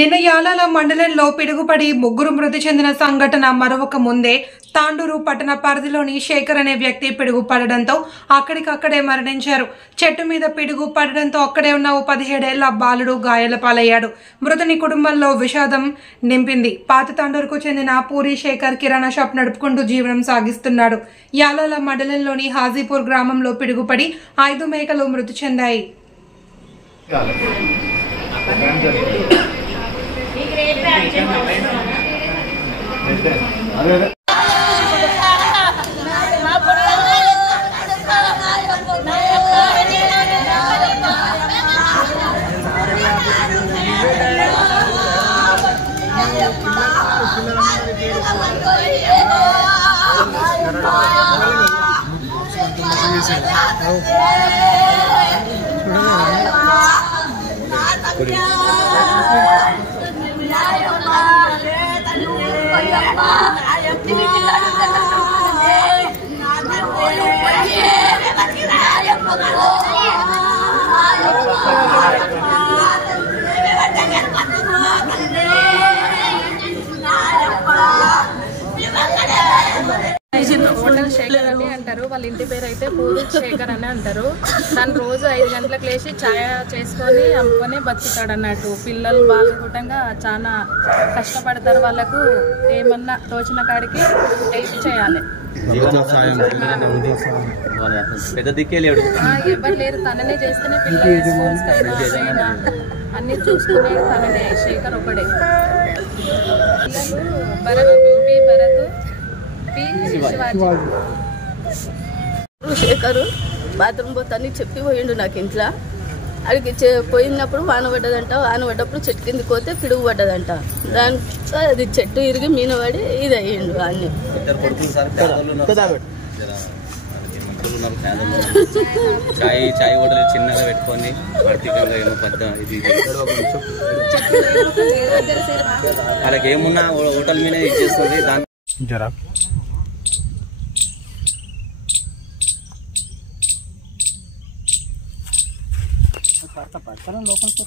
నిన్న యాలాల మండలంలో పిడుగుపడి ముగ్గురు మృతి చెందిన సంఘటన మరొక ముందే తాండూరు పట్టణ పరిధిలోని శేఖర్ అనే వ్యక్తి పిడుగు పడడంతో అక్కడికక్కడే మరణించారు. చెట్టు మీద పిడుగు పడడంతో అక్కడే ఉన్న 17 ఏళ్ల బాలుడు గాయాల పాలయ్యాడు. మృతుని కుటుంబంలో విషాదం నింపింది. పాత తాండూరుకు చెందిన పూరి శేఖర్ కిరాణా షాప్ నడుపుకుంటూ జీవనం సాగిస్తున్నాడు. యాలాల మండలంలోని హాజీపూర్ గ్రామంలో పిడుగుపడి 5 మేకలు మృతి చెందాయి. హోటల్ శేఖర్ అని అంటారు. వాళ్ళ ఇంటి పేరు అయితే పూరి శేఖర్ అని అంటారు. తను రోజు 5 గంటలకు లేచి ఛాయ చేసుకొని అమ్ముకొని బతుకుతాడు అన్నట్టు. పిల్లలు వాళ్ళు కూటంగా చాలా కష్టపడతారు. వాళ్ళకు ఏమన్నా తోచిన కాడికి హెల్ప్ చేయాలి. ఎవరు లేరు, తననే చేస్తేనే పిల్లలు స్కూల్స్కి అయినా అన్ని చూసుకునేది తననే. శేఖర్ ఒకడే. పిల్లలు భరత్ పి శివాజీ. శేఖరు బాత్రూమ్ పోతాని చెప్పి పోయిండు నాకు ఇంట్లో. అడిగి పోయినప్పుడు వాన పడ్డదంట. వాన పడ్డప్పుడు చెట్టు కిందికి పోతే పిడుగు పడ్డదంట. దాంతో అది చెట్టు ఇరిగి మీన పడి ఇది అయ్యిండు. అన్ని చాయ్ హోటల్ చిన్నగా పెట్టుకొని వాళ్ళకి ఏమున్నా హోటల్ మీద ఇచ్చేస్తుంది. దాని పడతారా లోపలికి